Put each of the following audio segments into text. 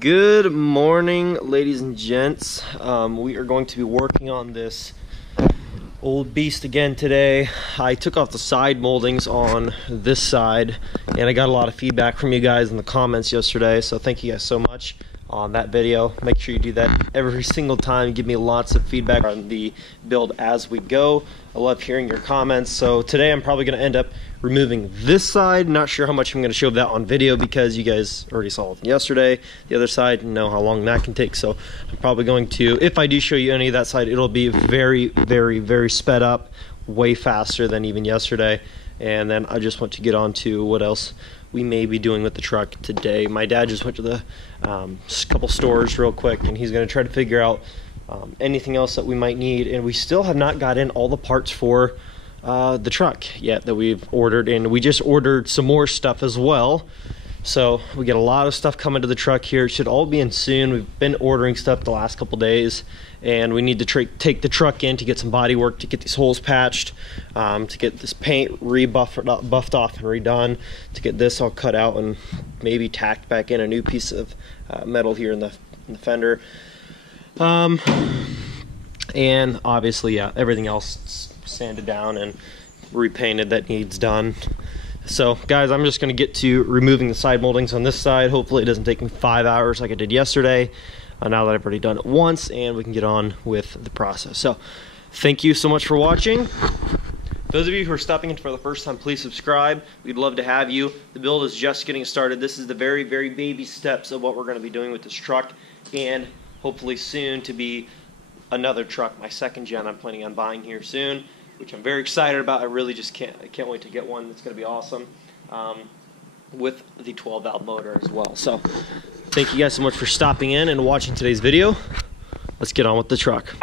Good morning, ladies and gents. We are going to be working on this old beast again today. I took off the side moldings on this side, and I got a lot of feedback from you guys in the comments yesterday, so thank you guys so much on that video. Make sure you do that every single time. Give me lots of feedback on the build as we go. I love hearing your comments. So today I'm probably going to end up removing this side. Not sure how much I'm going to show that on video because you guys already saw it yesterday. The other side, you know how long that can take. So I'm probably going to, if I do show you any of that side, it'll be very, very, very sped up, way faster than even yesterday. And then I just want to get on to what else we may be doing with the truck today. My dad just went to the couple stores real quick, and he's going to try to figure out anything else that we might need. And we still have not got in all the parts for the truck yet that we've ordered, and we just ordered some more stuff as well. So we get a lot of stuff coming to the truck here. It should all be in soon. We've been ordering stuff the last couple days, and we need to take the truck in to get some body work, to get these holes patched, to get this paint buffed off and redone, to get this all cut out and maybe tacked back in a new piece of metal here in the fender. And obviously, yeah, everything else sanded down and repainted that needs done. So guys, I'm just going to get to removing the side moldings on this side. Hopefully it doesn't take me 5 hours like I did yesterday, now that I've already done it once, and we can get on with the process. So thank you so much for watching. Those of you who are stopping in for the first time, please subscribe. We'd love to have you. The build is just getting started. This is the very, very baby steps of what we're going to be doing with this truck, and hopefully soon to be another truck, my second gen I'm planning on buying here soon, which I'm very excited about. I really just can't wait to get one. That's going to be awesome, with the 12-valve motor as well. So thank you guys so much for stopping in and watching today's video. Let's get on with the truck.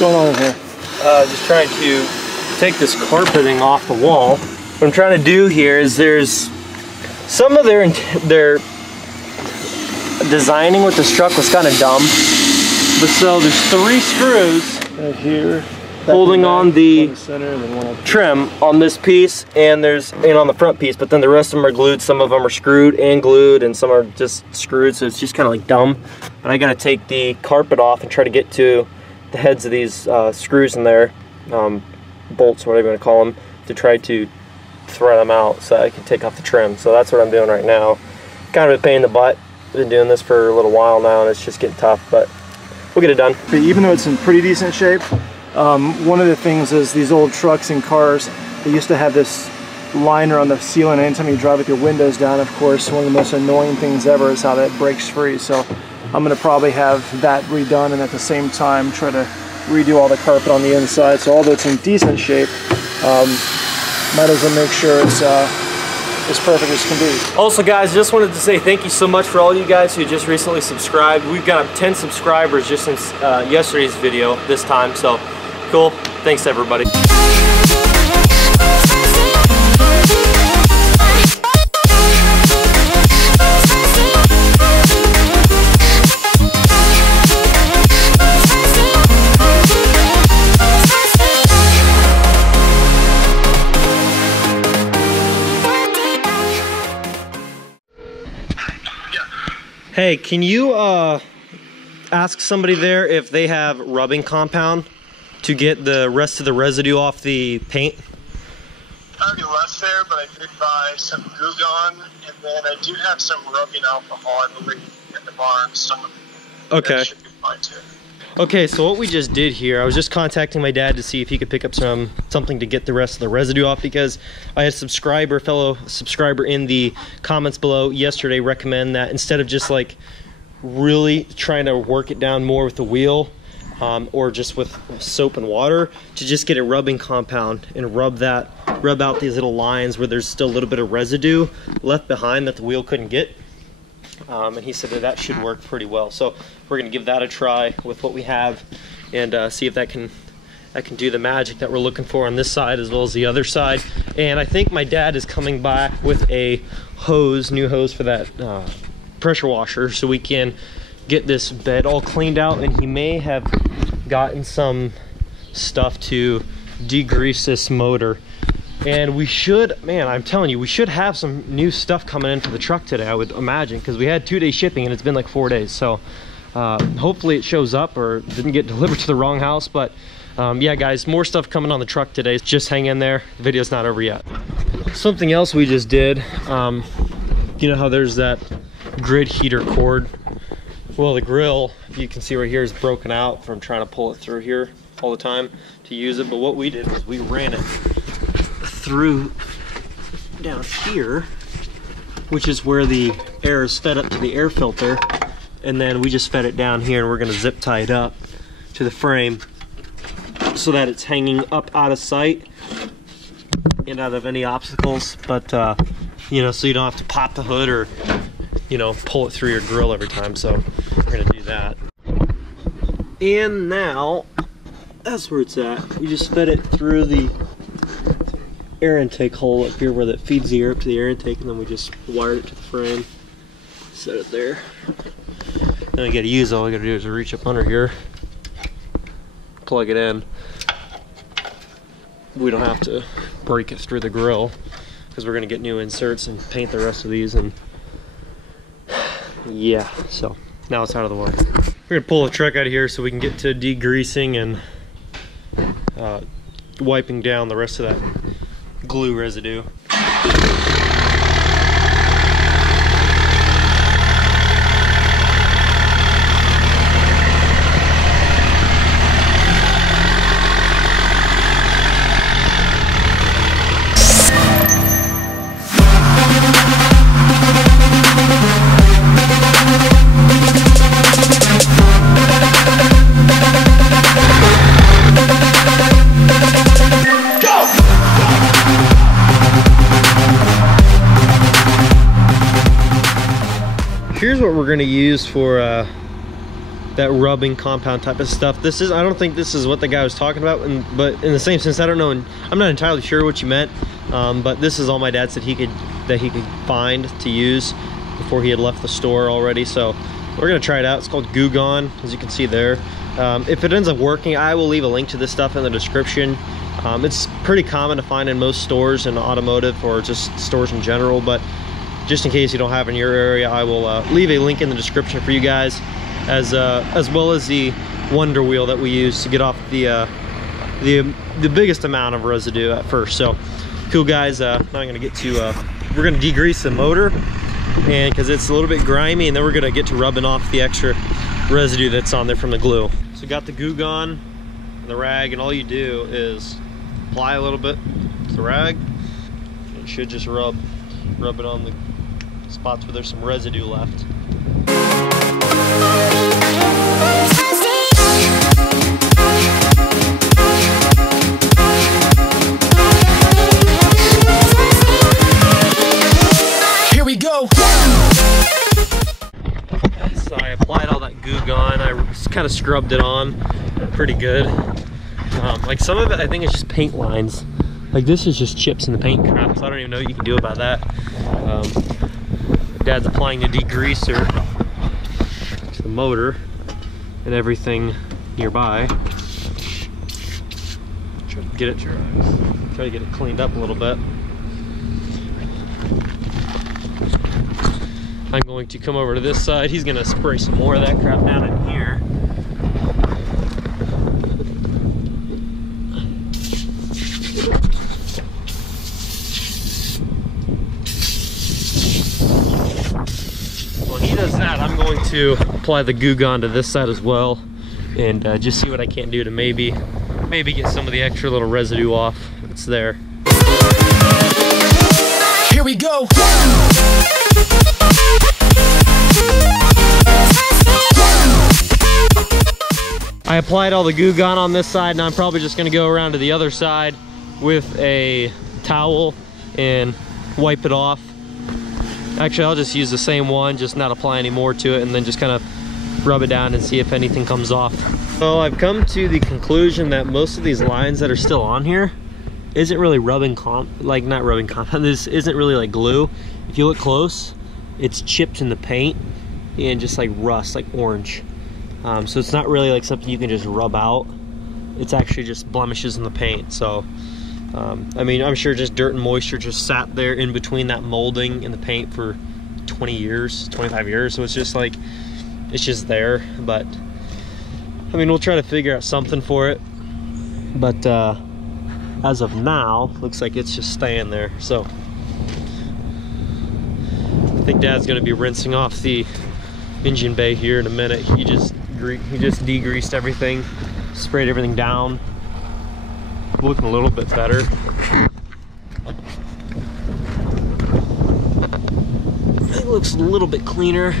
What's going on in here? Just trying to take this carpeting off the wall. What I'm trying to do here is there's some of their designing with this truck was kind of dumb. But so there's 3 screws right here holding on the center, and then one trim on this piece, and on the front piece, but then the rest of them are glued. Some of them are screwed and glued, and some are just screwed, so it's just kind of like dumb. But I gotta take the carpet off and try to get to the heads of these screws in there, bolts, whatever you want to call them, to try to thread them out so I can take off the trim. So that's what I'm doing right now. Kind of a pain in the butt. I've been doing this for a little while now, and it's just getting tough, but we'll get it done. Even though it's in pretty decent shape, one of the things is these old trucks and cars, they used to have this liner on the ceiling. Anytime you drive with your windows down, of course, one of the most annoying things ever is how that breaks free. So I'm going to probably have that redone, and at the same time try to redo all the carpet on the inside. So although it's in decent shape, might as well make sure it's as perfect as can be. Also guys, just wanted to say thank you so much for all you guys who just recently subscribed. We've got 10 subscribers just since yesterday's video this time, so cool. Thanks everybody. Hey, can you ask somebody there if they have rubbing compound to get the rest of the residue off the paint? I already left there, but I did buy some Goo Gone, and then I do have some rubbing alcohol, I believe, in the barn. Some of okay. That should be fine too. Okay, so what we just did here, I was just contacting my dad to see if he could pick up something to get the rest of the residue off, because I had a fellow subscriber in the comments below yesterday recommend that instead of just like really trying to work it down more with the wheel, or just with soap and water, to just get a rubbing compound and rub out these little lines where there's still a little bit of residue left behind that the wheel couldn't get. And he said that should work pretty well. So we're going to give that a try with what we have and see if that can do the magic that we're looking for on this side as well as the other side. And I think my dad is coming back with a new hose for that pressure washer, so we can get this bed all cleaned out, and he may have gotten some stuff to degrease this motor. And we should, man, I'm telling you, we should have some new stuff coming in for the truck today, I would imagine, because we had 2-day shipping and it's been like 4 days. So hopefully it shows up or didn't get delivered to the wrong house. But yeah, guys, more stuff coming on the truck today. Just hang in there. The video's not over yet. Something else we just did, you know how there's that grid heater cord? Well, the grill, if you can see right here, is broken out from trying to pull it through here all the time to use it. But what we did was we ran it through down here, which is where the air is fed up to the air filter, and then we just fed it down here, and we're going to zip tie it up to the frame so that it's hanging up out of sight and out of any obstacles. But you know, so you don't have to pop the hood or, you know, pull it through your grill every time. So we're gonna do that. And now that's where it's at. We just fed it through the air intake hole up here where that feeds the air up to the air intake, and then we just wired it to the frame, set it there. Then I gotta use, all I gotta do is reach up under here, plug it in. We don't have to break it through the grill because we're gonna get new inserts and paint the rest of these. And yeah, so now it's out of the way. We're gonna pull the truck out of here so we can get to degreasing and wiping down the rest of that glue residue. Here's what we're going to use for that rubbing compound type of stuff. This is, I don't think this is what the guy was talking about, but in the same sense, I don't know, and I'm not entirely sure what you meant, but this is all my dad said he could find to use before he had left the store already. So we're going to try it out. It's called Goo Gone, as you can see there. If it ends up working, I will leave a link to this stuff in the description. It's pretty common to find in most stores in automotive or just stores in general, but just in case you don't have it in your area, I will leave a link in the description for you guys, as well as the Wonder Wheel that we use to get off the biggest amount of residue at first. So cool, guys. Now I'm gonna get to we're gonna degrease the motor, and because it's a little bit grimy, and then we're gonna get to rubbing off the extra residue that's on there from the glue. So got the Goo Gone and the rag, and all you do is apply a little bit to the rag. It should just rub it on the spots where there's some residue left. Here we go. So I applied all that Goo Gone. I just kind of scrubbed it on pretty good. Like some of it, I think it's just paint lines. Like this is just chips in the paint crap, so I don't even know what you can do about that. Dad's applying the degreaser to the motor and everything nearby. Try to get it cleaned up a little bit. I'm going to come over to this side. He's gonna spray some more of that crap down in here. I'm going to apply the Goo Gone to this side as well, and just see what I can do to maybe get some of the extra little residue off if it's there. Here we go. I applied all the Goo Gone on this side, and I'm probably just gonna go around to the other side with a towel and wipe it off. Actually, I'll just use the same one, just not apply any more to it, and then just kind of rub it down and see if anything comes off. So I've come to the conclusion that most of these lines that are still on here isn't really this isn't really like glue. If you look close, it's chipped in the paint and just like rust, like orange. So it's not really like something you can just rub out. It's actually just blemishes in the paint. So I mean, I'm sure just dirt and moisture just sat there in between that molding and the paint for 20 years, 25 years. So it's just like, it's just there. But I mean, we'll try to figure out something for it. But as of now, looks like it's just staying there. So I think Dad's gonna be rinsing off the engine bay here in a minute. He just degreased everything, sprayed everything down. Looking a little bit better. It looks a little bit cleaner.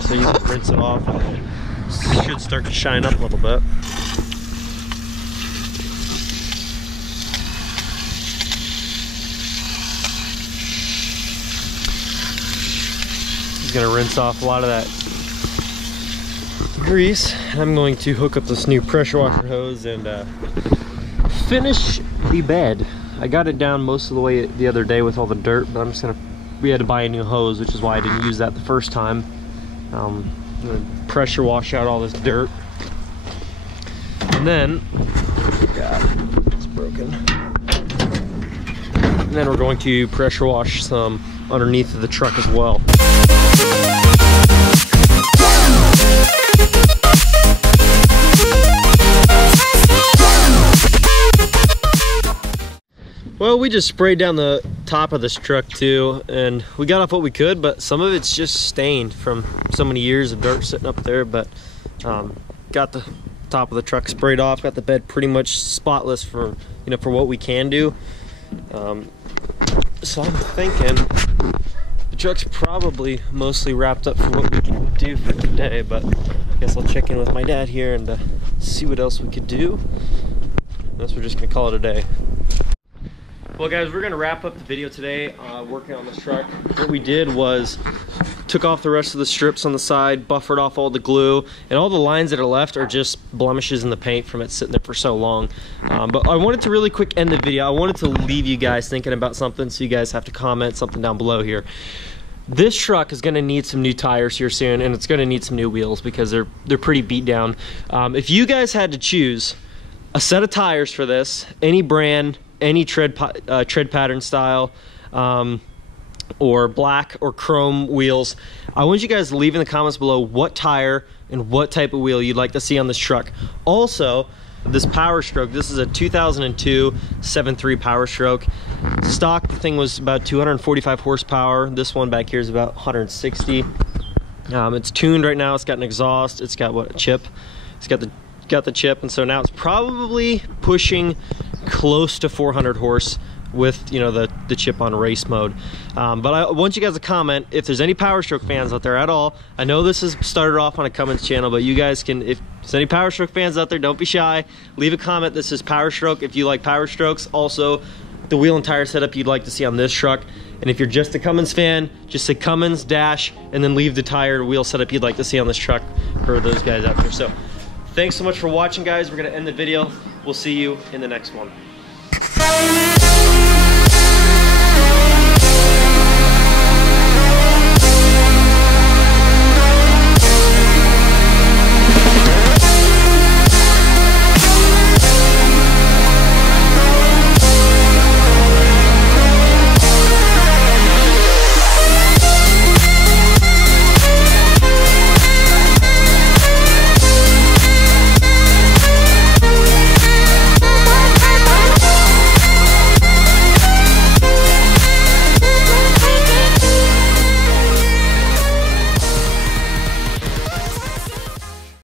So you can rinse it off. It should start to shine up a little bit. He's gonna rinse off a lot of that grease. I'm going to hook up this new pressure washer hose and finish the bed. I got it down most of the way the other day with all the dirt, but we had to buy a new hose, which is why I didn't use that the first time. I'm gonna pressure wash out all this dirt, and then it's broken. And then we're going to pressure wash some underneath of the truck as well. Well, we just sprayed down the top of this truck too, and we got off what we could, but some of it's just stained from so many years of dirt sitting up there. But got the top of the truck sprayed off, got the bed pretty much spotless for what we can do. So I'm thinking the truck's probably mostly wrapped up for what we can do for today, but I guess I'll check in with my dad here and see what else we could do. Unless we're just gonna call it a day. Well guys, we're gonna wrap up the video today working on this truck. What we did was took off the rest of the strips on the side, buffered off all the glue, and all the lines that are left are just blemishes in the paint from it sitting there for so long. But I wanted to really quick end the video. I wanted to leave you guys thinking about something, so you guys have to comment something down below here. This truck is gonna need some new tires here soon, and it's gonna need some new wheels because they're pretty beat down. If you guys had to choose a set of tires for this, any brand, any tread pattern style, or black or chrome wheels, I want you guys to leave in the comments below what tire and what type of wheel you'd like to see on this truck. Also, this POWERSTROKE, this is a 2002 7.3 POWERSTROKE. Stock, the thing was about 245 horsepower. This one back here is about 160. It's tuned right now. It's got an exhaust. It's got a chip. It's got the chip, and so now it's probably pushing close to 400 horse with the chip on race mode. But I want you guys to comment if there's any POWERSTROKE fans out there at all. I know this is started off on a Cummins channel, but you guys can, if there's any POWERSTROKE fans out there, don't be shy. Leave a comment that says POWERSTROKE if you like POWERSTROKEs. Also, the wheel and tire setup you'd like to see on this truck. And if you're just a Cummins fan, just say Cummins dash and then leave the tire wheel setup you'd like to see on this truck for those guys out there. So thanks so much for watching, guys. We're gonna end the video. We'll see you in the next one.